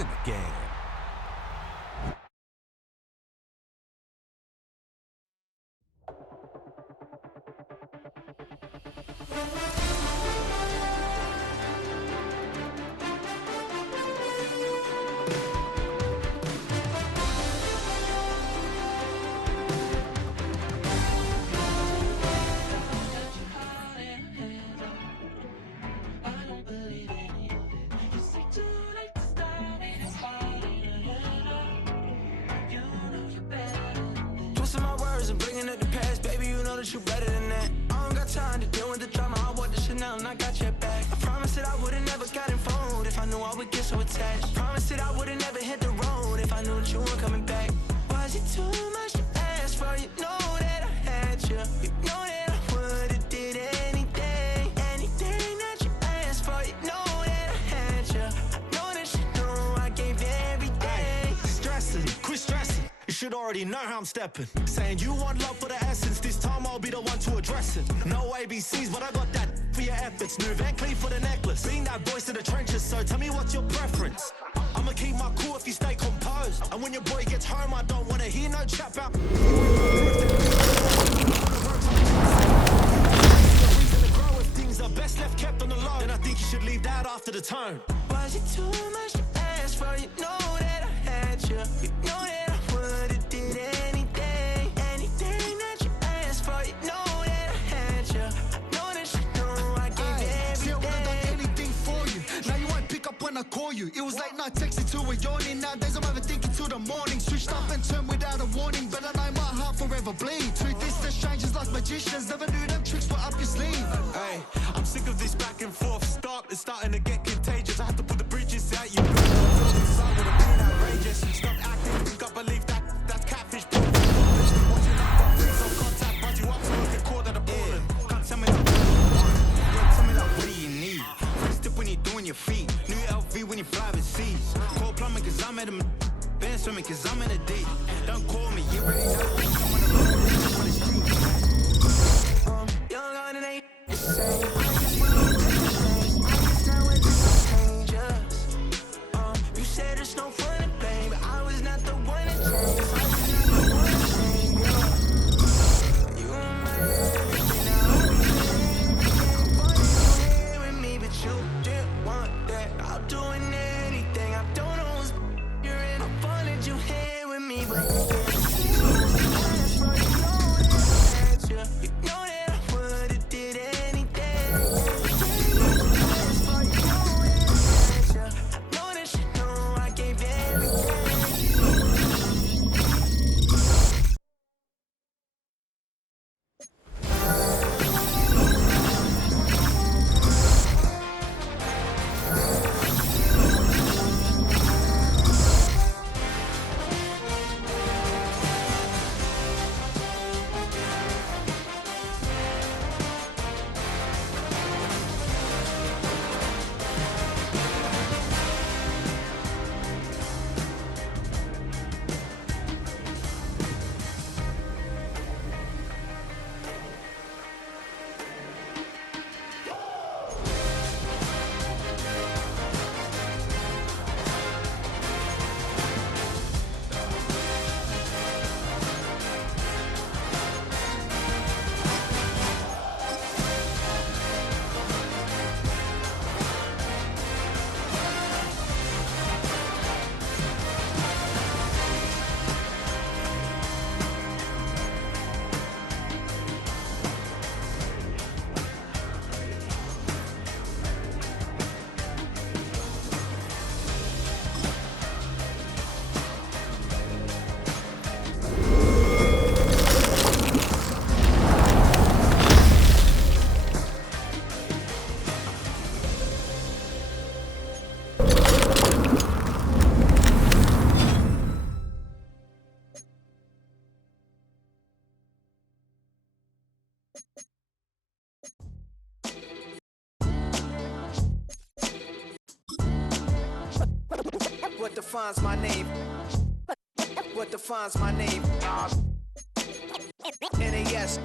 in the game. Twisting my words and bringing up the past, baby, you know that you better than that. I don't got time to deal with the drama, I want the Chanel and I got your back. I promised that I would've never got involved if I knew I would get so attached. I promised that I would've never hit the road if I knew that you weren't coming back. Was it too much to ask for? You know that I had you. You know that I would've did anything, anything that you asked for. You know that I had you. I know that you know I gave everything. Ay, stressing, quit stressing. You should already know how I'm stepping. Saying you want love for the essence, this time I'll be the one to address it. No ABCs, but I got that for your efforts. New Van Cleef for the necklace. Being that voice in the trenches, so tell me what's your preference. I'ma keep my cool if you stay composed. And when your boy gets home, I don't wanna hear no chat about. The reason to grow if things are best left kept on the low. Then I think you should leave that after the tone. Was it too much to ask for? You know that I had you. You know that I would've did anything, anything that you asked for. You know that I had you. I know that you know I gave everything. See, I would've done anything for you. Now you won't pick up when I call you. It was late night texting to a yawning. Nowadays I'm overthinking till the morning. Switched up and turned without a warning, but I know my heart forever bleed. Truth is, the strangers like magicians. Never knew them tricks were up your sleeve. Hey, I'm sick of this back and forth. It's starting to get contagious. I have to put the bridges out. You outrageous. Stop acting. Think I believe that that's catfish. Watching that, please don't contact. But you up to the call that I'm balling. Can't tell me that. Tell me that. What do you need? First tip when you're doing your feet. New LV when you fly overseas. Call plumbing 'cause I'm at a. Been swimming 'cause I'm in a deep. Don't call me. You already know. I'm on the road. On the street. Young on and ain't you said it's no fun and pain, but I was not the one to change. I was not the one to change. You were my everything. Now I wanted you here with me, but you didn't want that. I'm doing anything. I don't know what's you're in. I wanted you here with me, but you know that I would've did anything. What defines my name? What defines my name? NAS.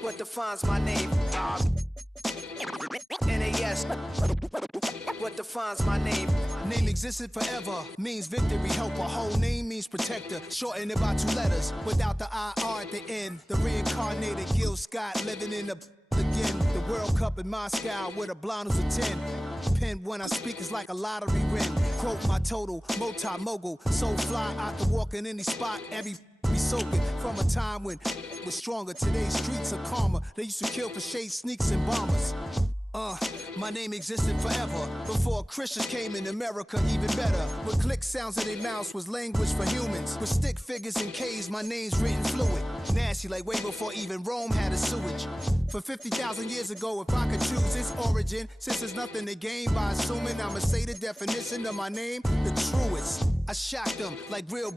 What defines my name? NAS. ask what defines my name. Name existed forever, means victory, helper. Whole name means protector, shortened it by 2 letters. Without the IR at the end, the reincarnated Gil Scott living in the again. The World Cup in Moscow with a blind who's a 10. Pen when I speak is like a lottery win. Quote my total, multi-mogul. So fly, I can walk in any spot, every be soaking from a time when it was stronger. Today's streets are calmer. They used to kill for shade sneaks and bombers. My name existed forever before Christians came in America, even better. With click sounds in their mouths was language for humans. With stick figures and K's, my name's written fluid. Nasty like way before even Rome had a sewage. For 50,000 years ago, if I could choose its origin, since there's nothing to gain by assuming I'ma say the definition of my name, the truest. I shocked them like real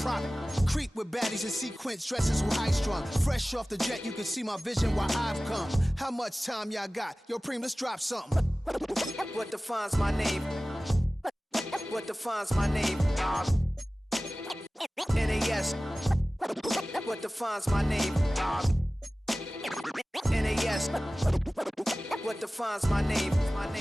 prop. Creep with baddies in sequence, dresses with high strung. Fresh off the jet, you can see my vision why I've come. How much time y'all got? Yo, Preem, let's drop something. What defines my name? What defines my name? NAS. What defines my name? NAS. What defines my name?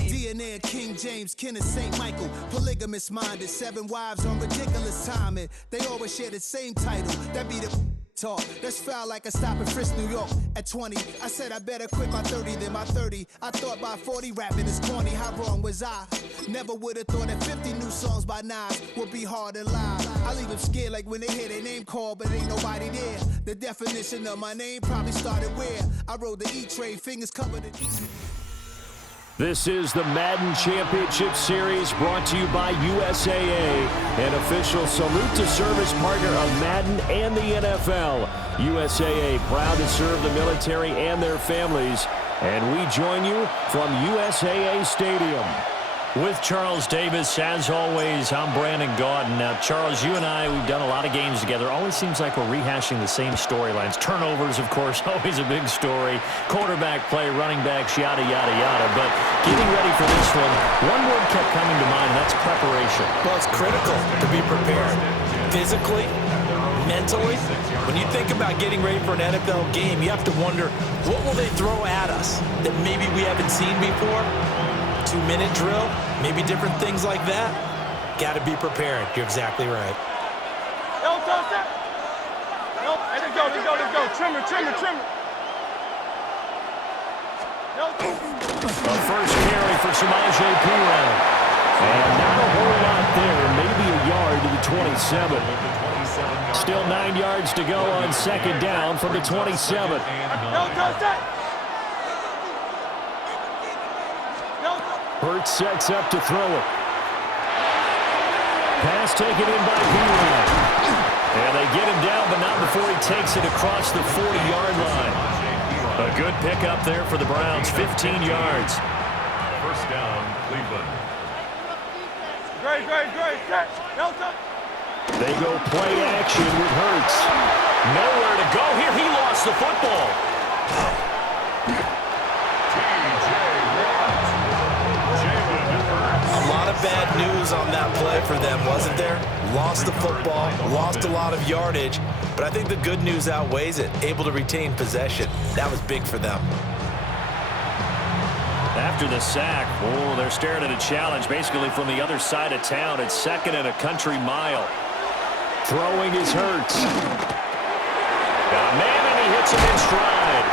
DNA of King James, kin of St. Michael. Polygamous minded, 7 wives on ridiculous timing. They always share the same title. That be the talk. That's foul like a stop in Frisk, New York. At 20, I said I better quit by 30 than by 30. I thought by 40 rapping is corny. How wrong was I? Never would have thought that 50 new songs by Nas would be hard to live. I leave them scared like when they hear their name called, but ain't nobody there. The definition of my name probably started where I rode the E-Trade, fingers covered in This is the Madden Championship Series brought to you by USAA, an official salute to service partner of Madden and the NFL. USAA, proud to serve the military and their families. And we join you from USAA Stadium. With Charles Davis, as always, I'm Brandon Gaudin. Now, Charles, you and I, we've done a lot of games together. Always seems like we're rehashing the same storylines. Turnovers, of course, always a big story. Quarterback play, running backs, yada, yada, yada. But getting ready for this one word kept coming to mind, and that's preparation. Well, it's critical to be prepared. Physically, mentally. When you think about getting ready for an NFL game, you have to wonder, what will they throw at us that maybe we haven't seen before? 2-minute drill, maybe different things like that. Got to be prepared. You're exactly right. Let's go. Trimmer. The first carry for Samaje Perine. And not a whole lot there, maybe a yard to the 27. Still 9 yards to go on second down from the 27. Hurts sets up to throw it. Pass taken in by Perine. And they get him down, but not before he takes it across the 40-yard line. A good pickup there for the Browns, 15 yards. First down, Cleveland. Great. They go play action with Hurts. Nowhere to go here. He lost the football. A lot of bad news on that play for them, wasn't there? Lost the football, lost a lot of yardage, but I think the good news outweighs it. Able to retain possession. That was big for them. After the sack, they're staring at a challenge basically from the other side of town. It's second and a country mile. Throwing is Hurts. Got a man, and he hits him in stride.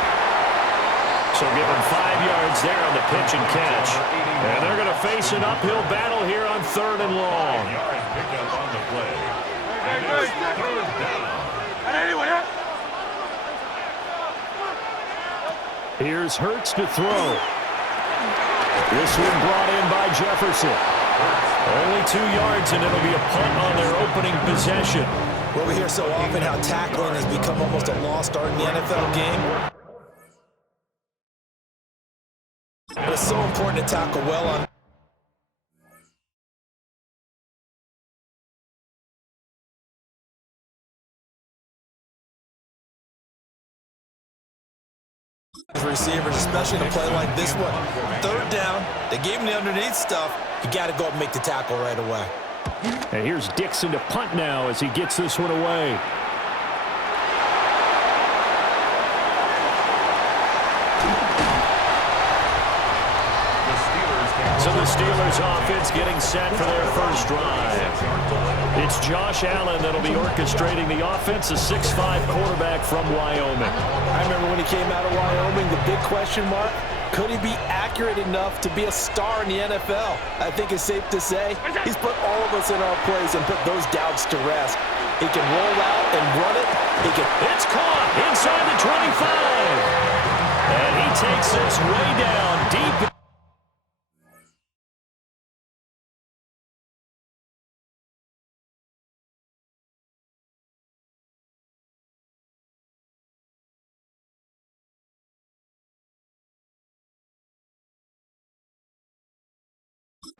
So give him 5 yards there on the pitch and catch. And they're going to face an uphill battle here on 3rd and long. Pickup on the play. Third down. Here's Hurts to throw. This one brought in by Jefferson. Only 2 yards, and it'll be a punt on their opening possession. Well, we hear so often how tackling has become almost a lost art in the NFL game. But it's so important to tackle well on receivers, especially in a play like this one. 3rd down, they gave him the underneath stuff. You got to go up and make the tackle right away. And here's Dixon to punt now as he gets this one away. The Steelers Steelers offense getting set for their first drive. It's Josh Allen that'll be orchestrating the offense, a 6'5" quarterback from Wyoming. I remember when he came out of Wyoming, the big question mark, could he be accurate enough to be a star in the NFL? I think it's safe to say he's put all of us in our place and put those doubts to rest. He can roll out and run it. It's caught inside the 25. And he takes this way down deep.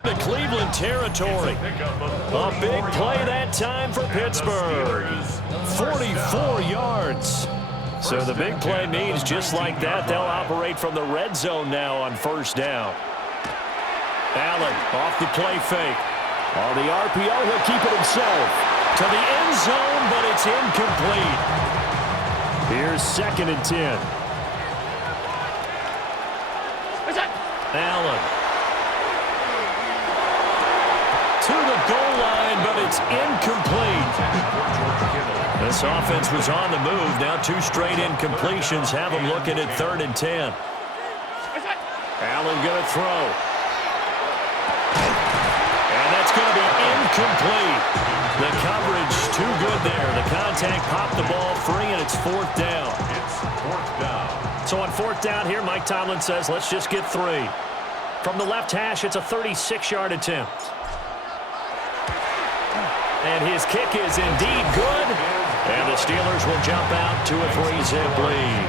The Cleveland territory. A big play that time for Pittsburgh. 44 yards. So the big play means just like that, they'll operate from the red zone now on first down. Allen off the play fake. On the RPO, he'll keep it himself. To the end zone, but it's incomplete. Here's 2nd and 10. Allen. To the goal line, but it's incomplete. This offense was on the move. Now 2 straight incompletions have them looking at 3rd and 10. Allen going to throw. And that's going to be incomplete. The coverage too good there. The contact popped the ball free, and it's 4th down. It's 4th down. So on 4th down here, Mike Tomlin says, let's just get 3. From the left hash, it's a 36-yard attempt. And his kick is indeed good. And the Steelers will jump out to a 3-zip lead.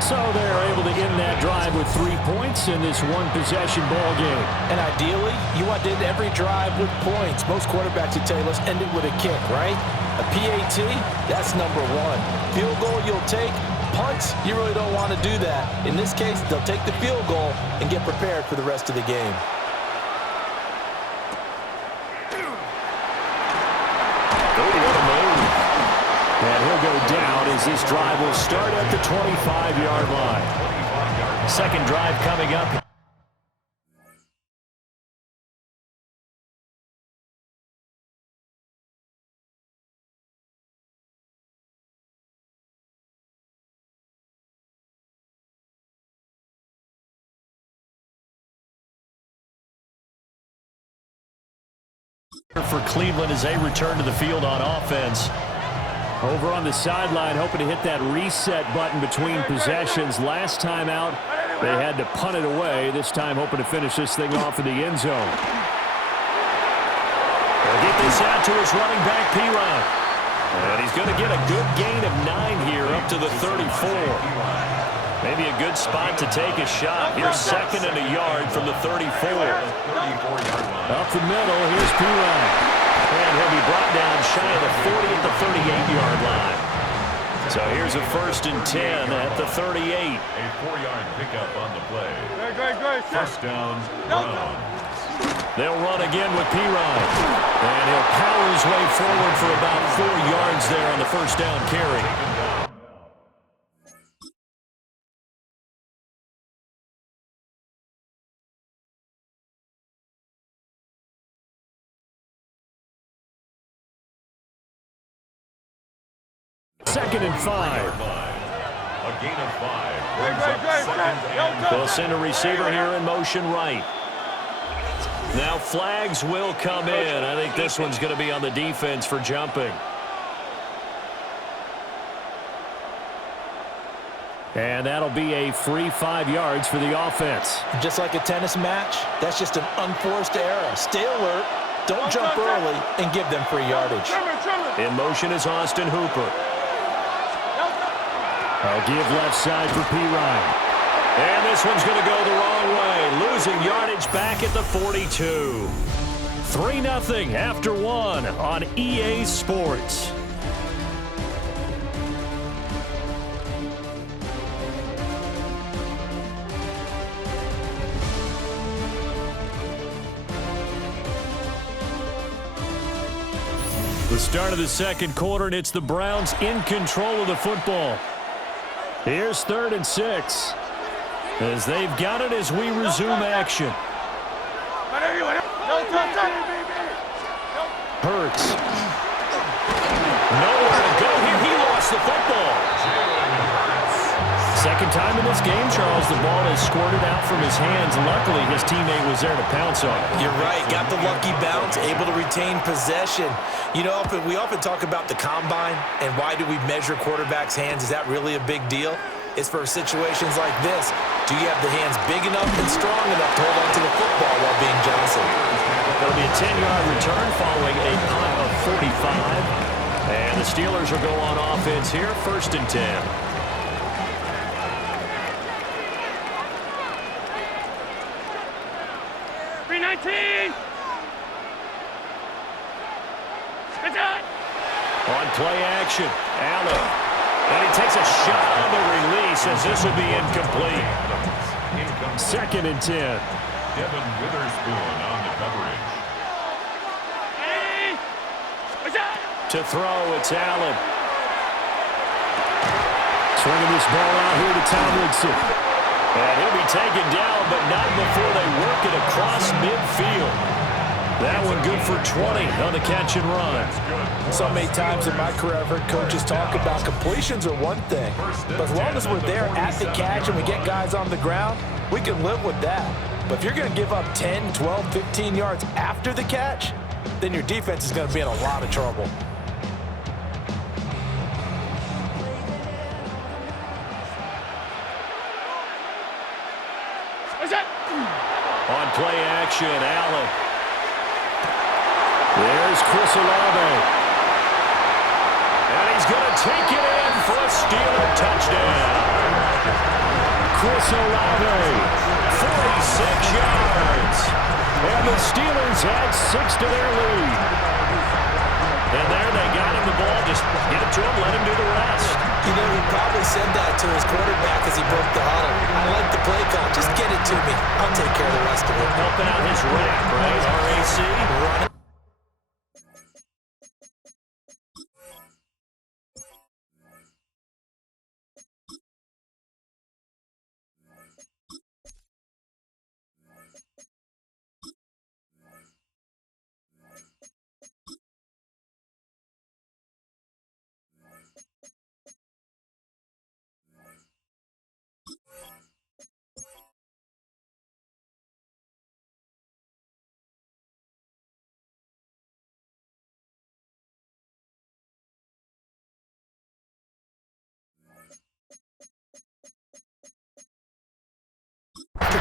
So they're able to end that drive with 3 points in this one-possession ball game. And ideally, you want to end every drive with points. Most quarterbacks would tell you, let's end it with a kick, right? A PAT, that's number 1. Field goal you'll take. Punts, you really don't want to do that. In this case, they'll take the field goal and get prepared for the rest of the game. And he'll go down as this drive will start at the 25-yard line. Second drive coming up. For Cleveland as they return to the field on offense. Over on the sideline, hoping to hit that reset button between possessions. Last time out, they had to punt it away. This time, hoping to finish this thing off in the end zone. They'll get this out to his running back, Piron. And he's going to get a good gain of 9 here, up to the 34. Maybe a good spot to take a shot. Here's 2nd and a yard from the 34. Up the middle, here's Piron. And he'll be brought down shy of the 40 at the 38-yard line. So here's a 1st and 10 at the 38. A 4-yard pickup on the play. First down, Browns. They'll run again with Piron. And he'll power his way forward for about 4 yards there on the first down carry. Second and 5. A gain of 5 brings up 2nd and 5. They'll send a receiver here in motion right. Now flags will come in. I think this one's going to be on the defense for jumping. And that'll be a free 5 yards for the offense. Just like a tennis match, that's just an unforced error. Stay alert, don't jump early, and give them free yardage. In motion is Austin Hooper. I'll give left side for Piron. And this one's going to go the wrong way. Losing yardage back at the 42. 3-0 after 1 on EA Sports. The start of the second quarter, and it's the Browns in control of the football. Here's 3rd and 6. As they've got it as we resume action. Hurts. Nowhere to go here. He lost the football. Second time in this game, Charles, the ball has squirted out from his hands. Luckily, his teammate was there to pounce on it. You're right. Got the lucky bounce, able to retain possession. You know, we often talk about the combine and why do we measure quarterbacks' hands. Is that really a big deal? It's for situations like this. Do you have the hands big enough and strong enough to hold on to the football while being jostled? It'll be a 10-yard return following a punt of 45. And the Steelers will go on offense here, 1st and 10. 319. On play action, Allen. And he takes a shot on the release as this would be incomplete. 2nd and 10. Devin Witherspoon on the coverage. To throw, it's Allen. Swinging this ball out here to Tomlinson. And he'll be taken down, but not before they work it across midfield. That one good for 20 on the catch and run. So many times in my career, I've heard coaches talk about completions are one thing. But as long as we're there at the catch and we get guys on the ground, we can live with that. But if you're going to give up 10, 12, 15 yards after the catch, then your defense is going to be in a lot of trouble. On play action, Allen. There's Chris Olave. And he's going to take it in for a Steeler touchdown. Chris Olave, 46 yards. And the Steelers add 6 to their lead. And there they got him the ball. Just get it to him, let him do the rest. You know, he probably said that to his quarterback as he broke the huddle. I like the play call. Just get it to me. I'll take care of the rest of it. Helping out his rack, right? RAC. Run it.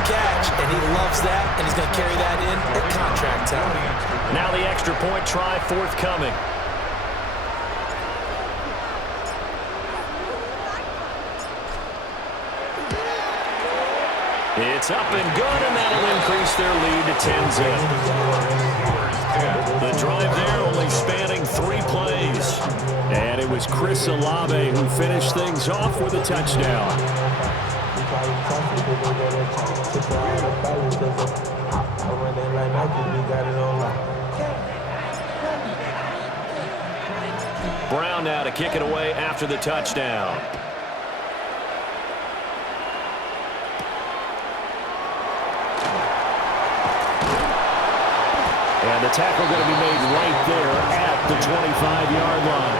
Catch, and he loves that, and he's going to carry that in at contract time. Now the extra point try forthcoming. It's up and good, and that'll increase their lead to 10-zip. The drive there only spanning 3 plays. And it was Chris Olave who finished things off with a touchdown. Brown now to kick it away after the touchdown. And the tackle going to be made right there at the 25-yard line.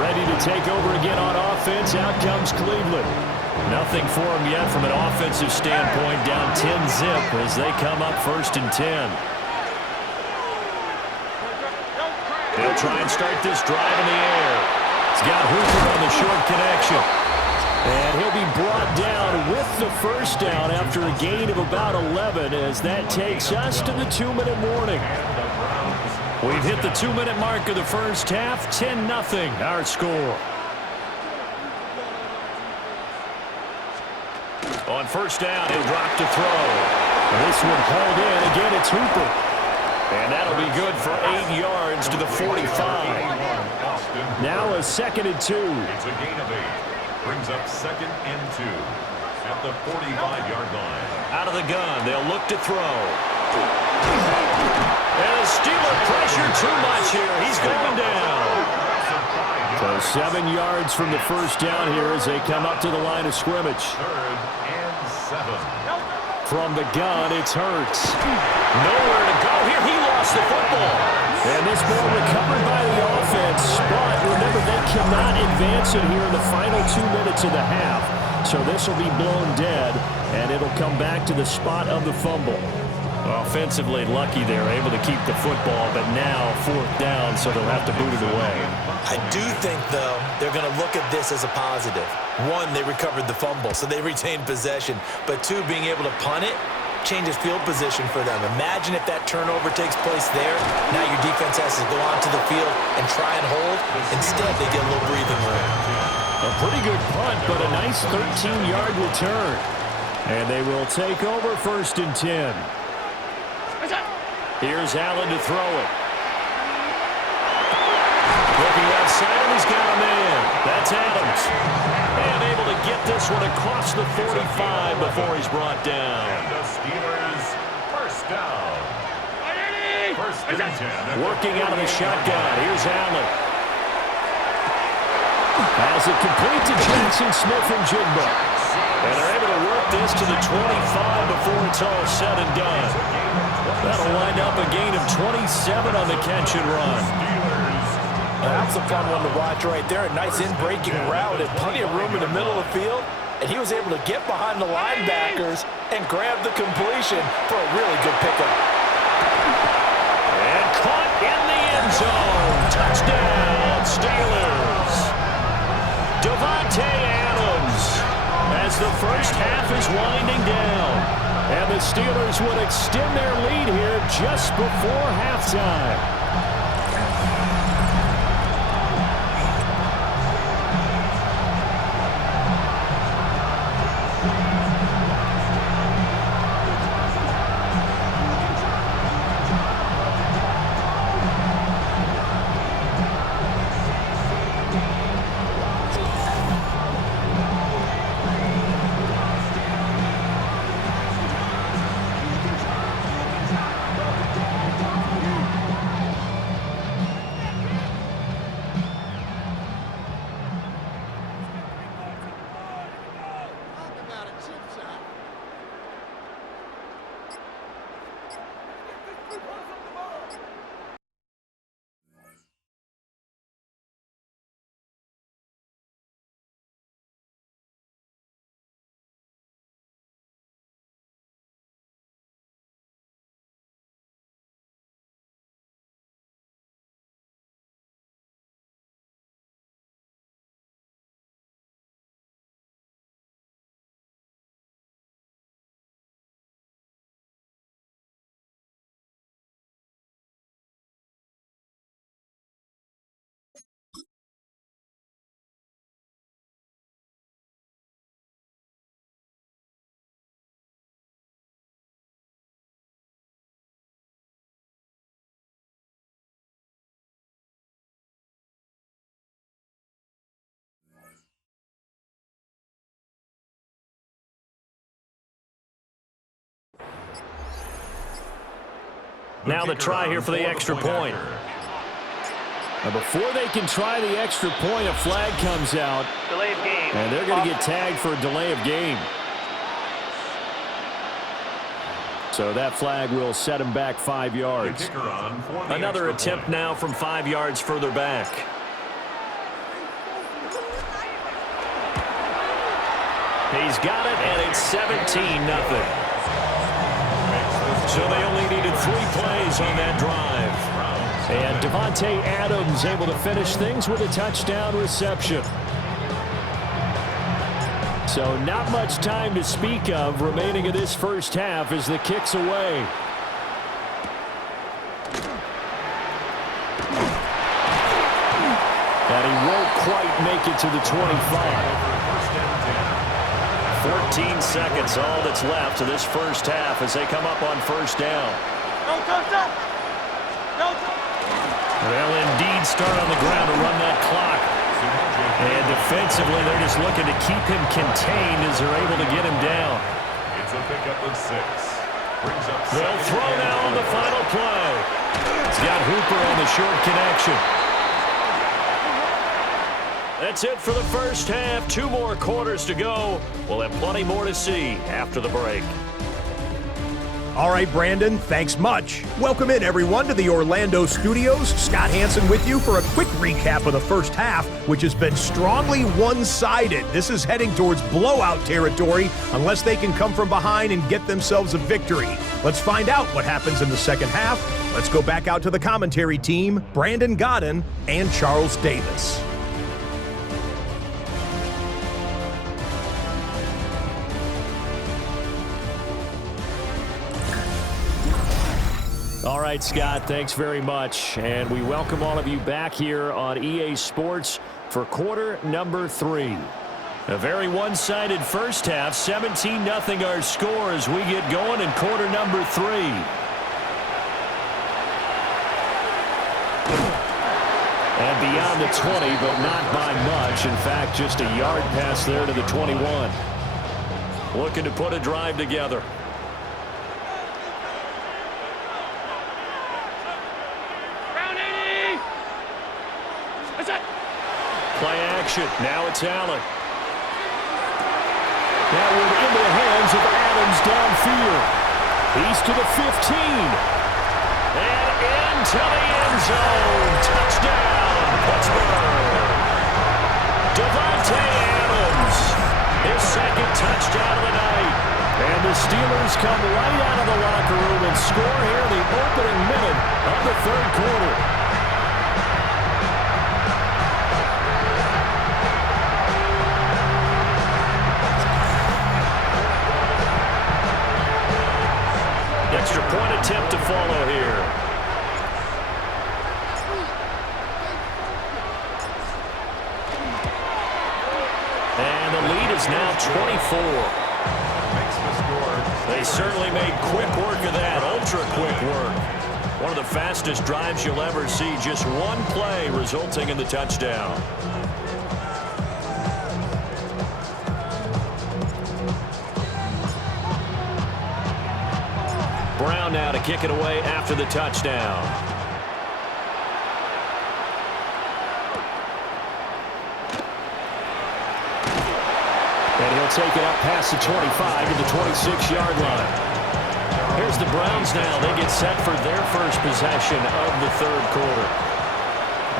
Ready to take over again on offense. Out comes Cleveland. Nothing for them yet from an offensive standpoint. Down 10-zip as they come up 1st and 10. They'll try and start this drive in the air. He's got Hooper on the short connection. And he'll be brought down with the first down after a gain of about 11 as that takes us to the 2-minute warning. We've hit the 2-minute mark of the first half. 10-0 our score. On first down, he'll drop to throw. This one hauled in. Again, it's Hooper. And that'll be good for 8 yards to the 45. Now a 2nd and 2. It's a gain of 8. Brings up 2nd and 2 at the 45-yard line. Out of the gun, they'll look to throw. And the Steeler pressure too much here. He's going down. So 7 yards from the first down here as they come up to the line of scrimmage. 3rd and 7. From the gun, it's Hurts. Nowhere to go here. He lost the football. And this ball recovered by the offense, but remember, they cannot advance it here in the final 2 minutes of the half. So this will be blown dead, and it'll come back to the spot of the fumble. Offensively lucky they're able to keep the football, but now 4th down, so they'll have to boot it away. I do think, though, they're going to look at this as a positive. 1, they recovered the fumble, so they retained possession. But 2, being able to punt it changes field position for them. Imagine if that turnover takes place there. Now your defense has to go onto the field and try and hold. Instead, they get a little breathing room. A pretty good punt, but a nice 13-yard return. And they will take over 1st and 10. Here's Allen to throw it. Looking outside, he's got a man. That's Adams. And able to get this one across the 45 before he's brought down. And the Steelers, 1st down. 1st and 10. Working out of the shotgun. Here's Allen. Has it complete to Jackson Smith-Njigba. And they're able to work this to the 25 before it's all said and done. That'll wind up a gain of 27 on the catch and run. That's a fun one to watch right there. A nice in-breaking route and plenty of room in the middle of the field. And he was able to get behind the linebackers and grab the completion for a really good pickup. And caught in the end zone. Touchdown, Steelers. Davante Adams as the first half is winding down. And the Steelers would extend their lead here just before halftime. Now the try here for the extra point. Now before they can try the extra point, a flag comes out. Delay of game. And they're going to get tagged for a delay of game. So that flag will set him back 5 yards. Another attempt now from 5 yards further back. He's got it, and it's 17-0. So they only needed 3 plays on that drive. And Davante Adams able to finish things with a touchdown reception. So not much time to speak of remaining in this first half as the kick's away. And he won't quite make it to the 25. 14 seconds, all that's left of this first half as they come up on first down. They'll indeed start on the ground to run that clock. And defensively, they're just looking to keep him contained as they're able to get him down. It's a pickup of 6. Brings up They'll throw now on the final play. He's got Hooper on the short connection. That's it for the first half. 2 more quarters to go. We'll have plenty more to see after the break. All right, Brandon, thanks much. Welcome in, everyone, to the Orlando studios. Scott Hansen with you for a quick recap of the first half, which has been strongly one-sided. This is heading towards blowout territory unless they can come from behind and get themselves a victory. Let's find out what happens in the second half. Let's go back out to the commentary team, Brandon Godden and Charles Davis. All right, Scott, thanks very much. And we welcome all of you back here on EA Sports for quarter number 3. A very one-sided first half, 17-0 our score as we get going in quarter number 3. And beyond the 20, but not by much. In fact, just a yard pass there to the 21. Looking to put a drive together. Play action. Now it's Allen. That one into the hands of Adams downfield. He's to the 15. And into the end zone. Touchdown, Pittsburgh. Devontae Adams. His second touchdown of the night. And the Steelers come right out of the locker room and score here in the opening minute of the third quarter. Extra point attempt to follow here. And the lead is now 24. They certainly made quick work of that, ultra quick work. One of the fastest drives you'll ever see, just one play resulting in the touchdown. Brown now to kick it away after the touchdown. And he'll take it up past the 25 to the 26-yard line. Here's the Browns now. They get set for their first possession of the third quarter.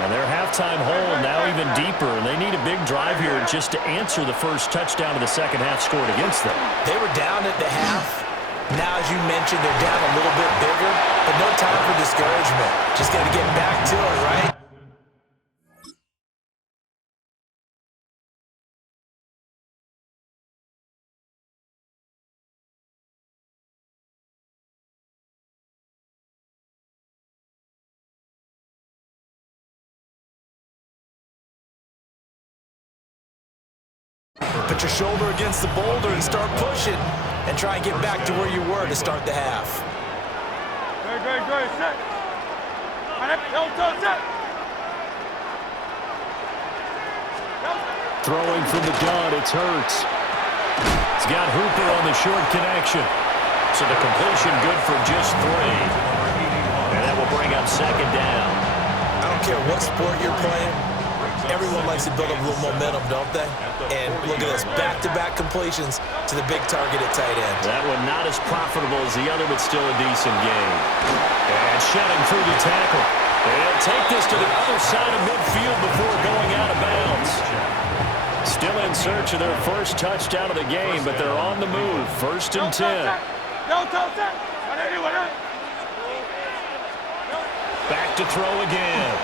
And their halftime hole now even deeper, and they need a big drive here just to answer the first touchdown of the second half scored against them. They were down at the half. Now, as you mentioned, they're down a little bit bigger, but no time for discouragement. Just got to get back to it, right? Put your shoulder against the boulder and start pushing. And try and get back to where you were to start the half. Good. Set. Set. Throwing from the gun, it's Hurts. He's got Hooper on the short connection. So the completion good for just 3. And that will bring up second down. I don't care what sport you're playing. Everyone likes to build up a little momentum, don't they? And look at this, back-to-back completions to the big target at tight end. That one not as profitable as the other, but still a decent game. And shedding through the tackle. They'll take this to the other side of midfield before going out of bounds. Still in search of their first touchdown of the game, but they're on the move. 1st and 10. Back to throw again.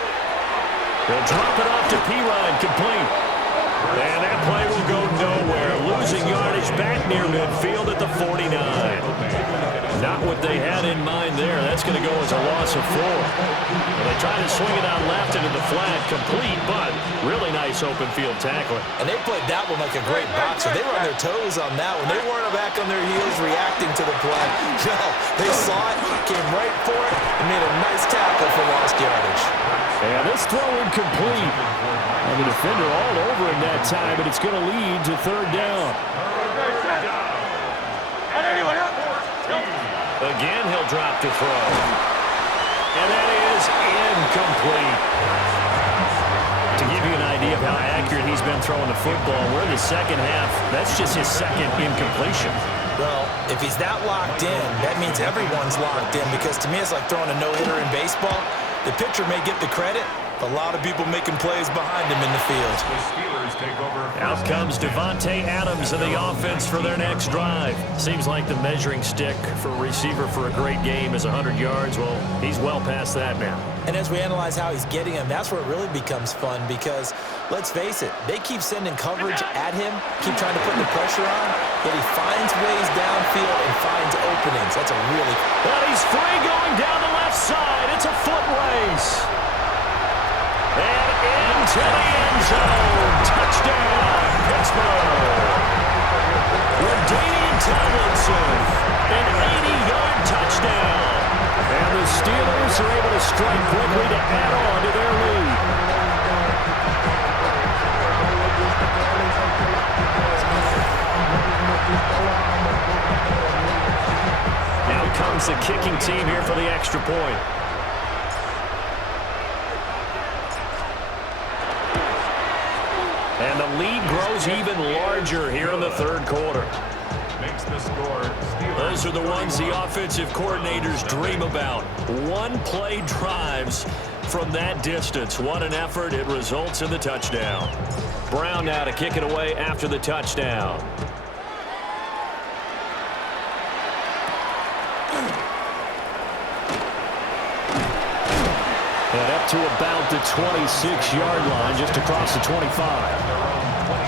They'll drop it off to Pirine, complete. And that play will go nowhere. Losing yardage back near midfield at the 49. Not what they had in mind there. That's going to go as a loss of 4. Well, they try to swing it out left into the flat, complete, but really nice open field tackling. And they played that one like a great boxer. They were on their toes on that one. They weren't back on their heels reacting to the play. No, they saw it, came right for it, and made a nice tackle for lost yardage. And this throw incomplete. And the defender all over him that time, but it's going to lead to third down. Again, he'll drop to throw. And that is incomplete. To give you an idea of how accurate he's been throwing the football, we're in the second half. That's just his second incompletion. Well, if he's that locked in, that means everyone's locked in, because to me it's like throwing a no-hitter in baseball. The pitcher may get the credit, but a lot of people making plays behind him in the field. The Steelers take over. Out comes Devontae Adams in the offense for their next drive. Seems like the measuring stick for a receiver for a great game is 100 yards. Well, he's well past that now. And as we analyze how he's getting them, that's where it really becomes fun, because, let's face it, they keep sending coverage at him, keep trying to put the pressure on, but he finds ways downfield and finds openings. That's a really... But he's free going down the left side. It's a foot race. And into the end zone. Touchdown, Pittsburgh. Ladainian Tomlinson, an 80-yard touchdown. And the Steelers are able to strike quickly to add on to their lead. Now comes the kicking team here for the extra point. And the lead grows even larger here in the third quarter. Makes the score. Steelers. Those are the ones the offensive coordinators dream about. One-play drives from that distance. What an effort. It results in the touchdown. Brown now to kick it away after the touchdown. And up to about the 26-yard line, just across the 25.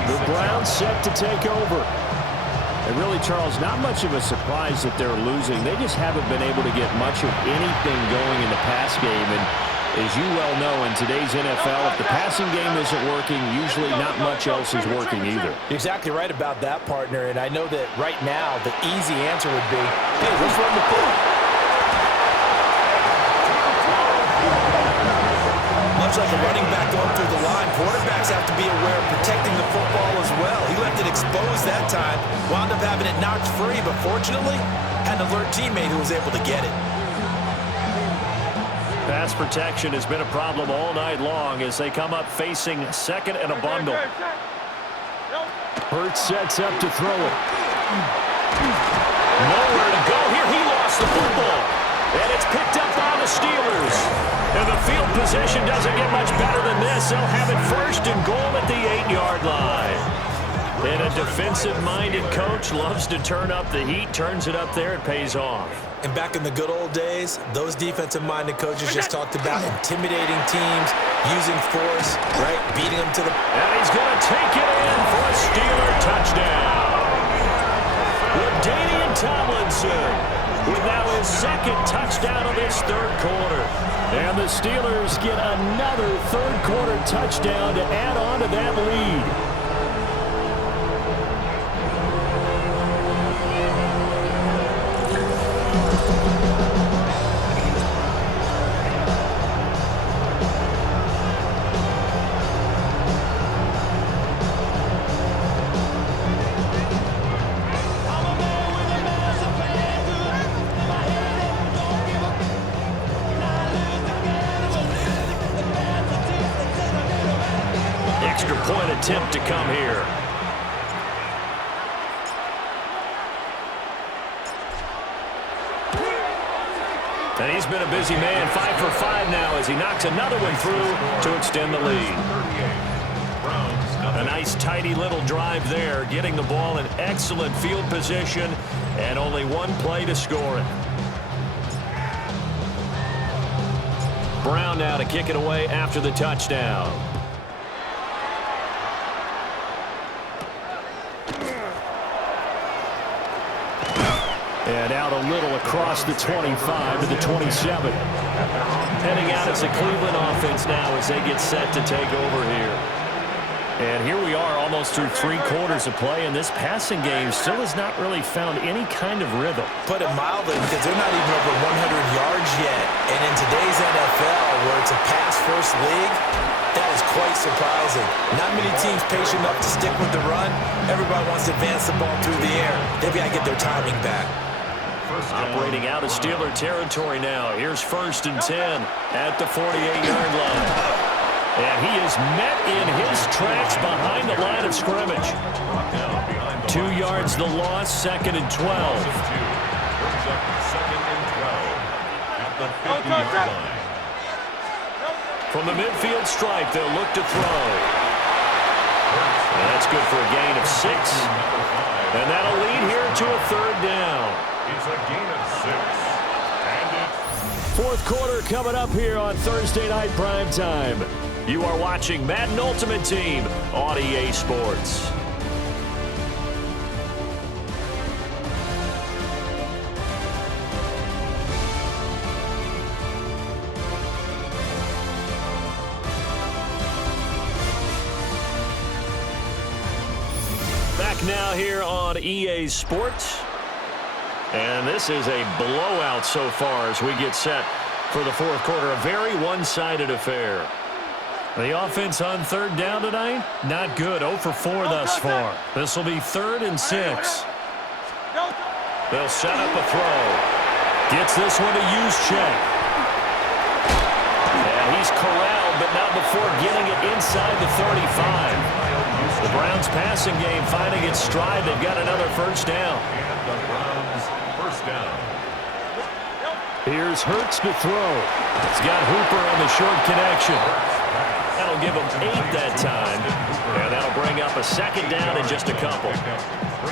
The Browns set to take over. And really, Charles, not much of a surprise that they're losing. They just haven't been able to get much of anything going in the pass game. And as you well know, in today's NFL, if the passing game isn't working, usually not much else is working either. You're exactly right about that, partner. And I know that right now the easy answer would be, hey, let's run the ball. Much like a running back going through the line, quarterbacks have to be aware of protecting the football as well. He left it exposed that time, wound up having it knocked free, but fortunately, had an alert teammate who was able to get it. Pass protection has been a problem all night long as they come up facing second and a bundle. Hurts sets up to throw it. Nowhere to go here. He lost the football. And it's picked up by the Steelers. And the field position doesn't get much better than this. They'll have it first and goal at the 8-yard line. And a defensive-minded coach loves to turn up the heat, turns it up there, it pays off. And back in the good old days, those defensive-minded coaches just talked about intimidating teams, using force, right, beating them to the... And he's going to take it in for a Steeler touchdown. Ladainian Tomlinson with now his second touchdown of this third quarter. And the Steelers get another third-quarter touchdown to add on to that lead. Extra point attempt to come here. And he's been a busy man, 5 for 5 now as he knocks another one through to extend the lead. A nice tidy little drive there, getting the ball in excellent field position and only one play to score it. Brown now to kick it away after the touchdown. And out a little across the 25 to the 27. Heading out as the Cleveland offense now as they get set to take over here. And here we are almost through 3 quarters of play, and this passing game still has not really found any kind of rhythm. Put it mildly, because they're not even over 100 yards yet. And in today's NFL, where it's a pass-first league, that is quite surprising. Not many teams patient enough to stick with the run. Everybody wants to advance the ball through the air. They've got to get their timing back. Operating out of Steeler territory now. Here's 1st and 10 at the 48-yard line. And he is met in his tracks behind the line of scrimmage. Brought down behind the 2 yards the loss, 2nd and 12. Brings up 2nd and 12 at the 50-yard line. From the midfield stripe, they'll look to throw. And that's good for a gain of 6. And that'll lead here to a 3rd down. It's a gain of 6. And it's 4th quarter coming up here on Thursday Night Primetime. You are watching Madden Ultimate Team on EA Sports. Back now here on EA Sports. And this is a blowout so far as we get set for the 4th quarter. A very one-sided affair. The offense on 3rd down tonight, not good. 0 for 4 thus far. This will be 3rd and 6. They'll set up a throw. Gets this one to use check. And he's corralled, but not before getting it inside the 35. The Browns passing game finding its stride. They've got another 1st down. and the Browns 1st down. Here's Hurts to throw. He's got Hooper on the short connection. That'll give him 8 that time. And that'll bring up a 2nd down in just a couple.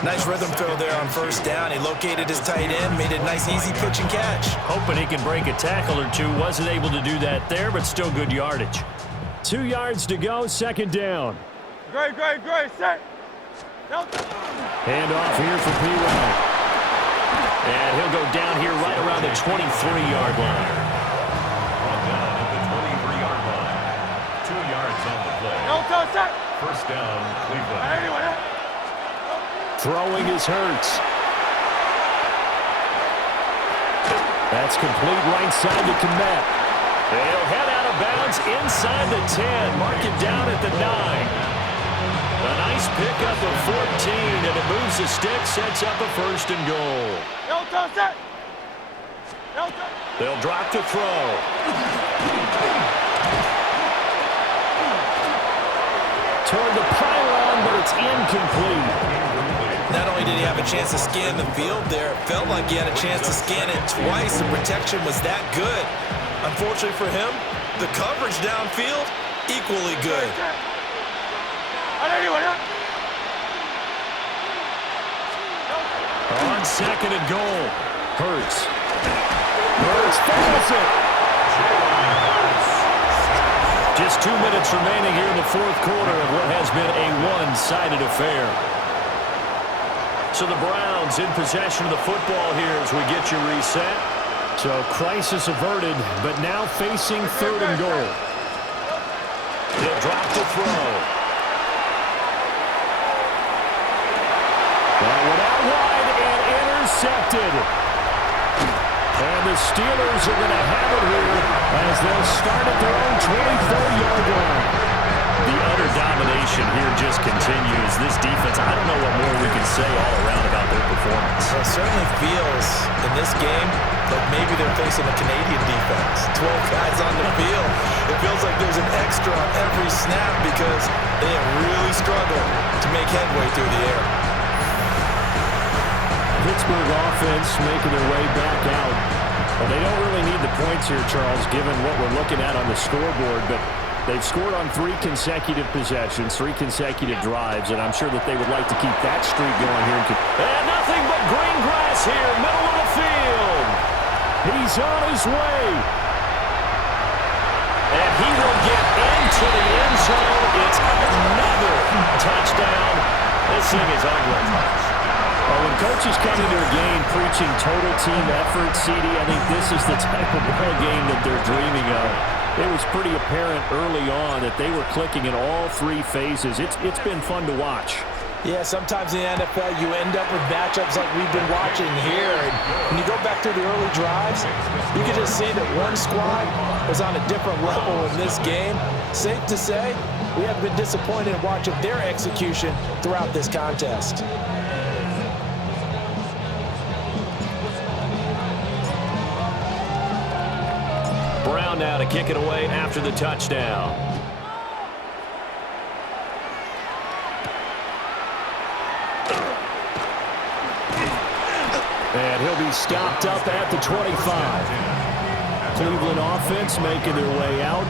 Nice rhythm throw there on 1st down. He located his tight end, made it a nice, easy pitch and catch. Hoping he can break a tackle or two. Wasn't able to do that there, but still good yardage. 2 yards to go, 2nd down. Great, set. Hand off here for P.Y. And he'll go down here right around the 23-yard line. Brought down at the 23-yard line. 2 yards on the play. 1st down, Cleveland. Throwing is Hurts. That's complete right side to Komet. They'll head out of bounds inside the 10. Mark it down at the 9. A nice pickup of 14, and it moves the stick, sets up a 1st and goal. They'll drop to throw. Toward the pylon, but it's incomplete. Not only did he have a chance to scan the field there, it felt like he had a chance to scan it twice. The protection was that good. Unfortunately for him, the coverage downfield, equally good. On 2nd and goal, Hurts. Hurts fouls it. Just 2 minutes remaining here in the 4th quarter of what has been a one-sided affair. So the Browns in possession of the football here as we get you reset. So crisis averted, but now facing 3rd and goal. He'll drop to throw. That one out wide and intercepted. And the Steelers are going to have it here as they'll start at their own 24-yard line. The utter domination here just continues. This defense, I don't know what more we can say all around about their performance. Well, it certainly feels in this game like maybe they're facing a Canadian defense. 12 guys on the field. It feels like there's an extra on every snap because they have really struggled to make headway through the air. Pittsburgh offense making their way back out. Well, they don't really need the points here, Charles, given what we're looking at on the scoreboard, but they've scored on 3 consecutive possessions, 3 consecutive drives, and I'm sure that they would like to keep that streak going here. And nothing but green grass here, middle of the field. He's on his way. And he will get into the end zone. It's another touchdown. This thing is ugly. Well, when coaches come into a game preaching total team effort, CD, I think this is the type of ball game that they're dreaming of. It was pretty apparent early on that they were clicking in all 3 phases. It's been fun to watch. Yeah, sometimes in the NFL you end up with matchups like we've been watching here. And when you go back through the early drives, you can just see that one squad was on a different level in this game. Safe to say, we have been disappointed in watching their execution throughout this contest. Brown now to kick it away after the touchdown. And he'll be stopped up at the 25. Cleveland offense making their way out.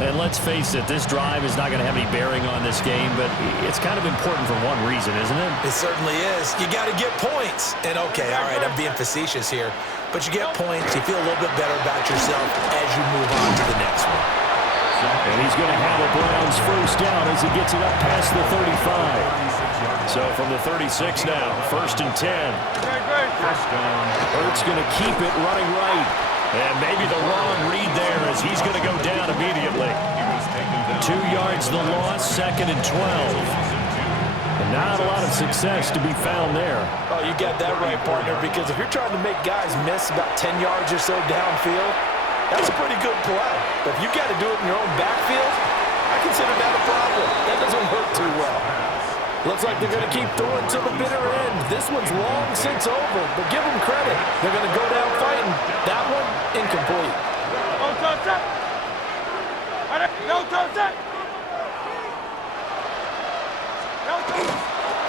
And let's face it, this drive is not going to have any bearing on this game, but it's kind of important for one reason, isn't it? It certainly is. You got to get points. And okay, all right, I'm being facetious here, but you get points, you feel a little bit better about yourself as you move on to the next one. And he's going to have a Browns first down as he gets it up past the 35. So from the 36 now, 1st and 10. Hurts going to keep it running right. And maybe the wrong read there as he's going to go down immediately. 2 yards the loss, 2nd and 12. And not a lot of success to be found there. Oh, you got that right, partner, because if you're trying to make guys miss about 10 yards or so downfield, that's a pretty good play. But if you got to do it in your own backfield, I consider that a problem. That doesn't work too well. Looks like they're going to keep throwing to the bitter end. This one's long since over, but give them credit. They're going to go down fighting. That one, incomplete.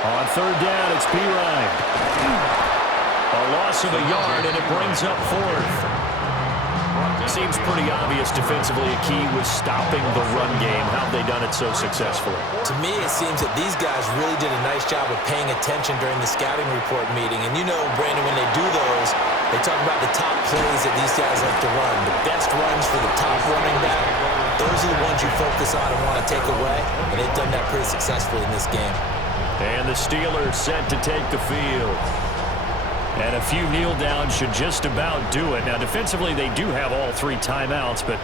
On 3rd down, it's Pirine. A loss of a yard, and it brings up 4th. Seems pretty obvious defensively a key was stopping the run game. How have they done it so successfully? To me, it seems that these guys really did a nice job of paying attention during the scouting report meeting. And you know, Brandon, when they do those, they talk about the top plays that these guys like to run. The best runs for the top running back. Those are the ones you focus on and want to take away. And they've done that pretty successfully in this game. And the Steelers set to take the field. And a few kneel downs should just about do it. Now, defensively, they do have all 3 timeouts, but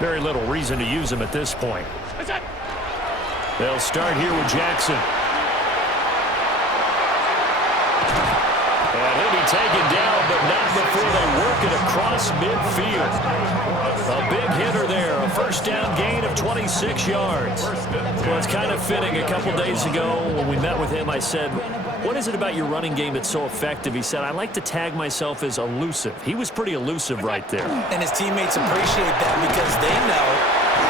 very little reason to use him at this point. They'll start here with Jackson. And he'll be taken down, but not before they work it across midfield. A big hitter there, a first down gain of 26 yards. Well, it's kind of fitting. A couple days ago when we met with him, I said, what is it about your running game that's so effective? He said, I like to tag myself as elusive. He was pretty elusive right there. And his teammates appreciate that because they know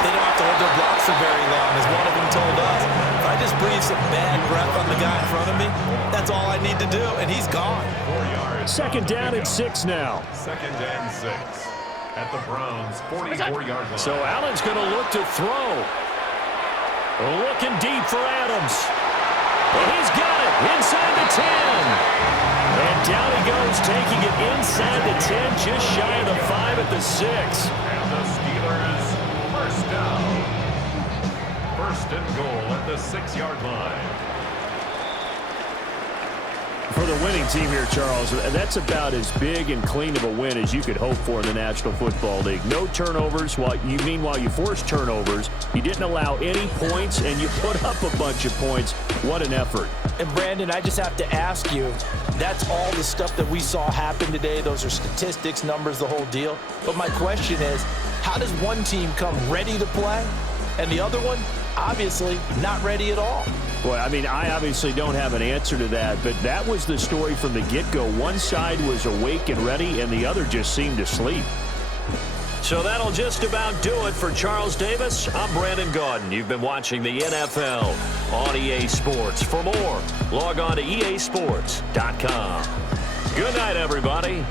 they don't have to hold their blocks for very long, as one of them told us. If I just breathe some bad breath on the guy in front of me, that's all I need to do, and he's gone. 2nd down and 6 now. 2nd and 6 at the Browns' 44-yard line. So Allen's going to look to throw. Looking deep for Adams. And he's got it inside the 10. And down he goes, taking it inside the 10, just shy of the 5 at the 6. And the Steelers first down. 1st and goal at the 6-yard line. For the winning team here, Charles, that's about as big and clean of a win as you could hope for in the National Football League. No turnovers. Meanwhile, you forced turnovers. You didn't allow any points, and you put up a bunch of points. What an effort. And, Brandon, I just have to ask you, that's all the stuff that we saw happen today. Those are statistics, numbers, the whole deal. But my question is, how does one team come ready to play, and the other one, obviously, not ready at all? Boy, I mean, I obviously don't have an answer to that, but that was the story from the get-go. One side was awake and ready, and the other just seemed to sleep. So that'll just about do it for Charles Davis. I'm Brandon Gaudin. You've been watching the NFL on EA Sports. For more, log on to easports.com. Good night, everybody.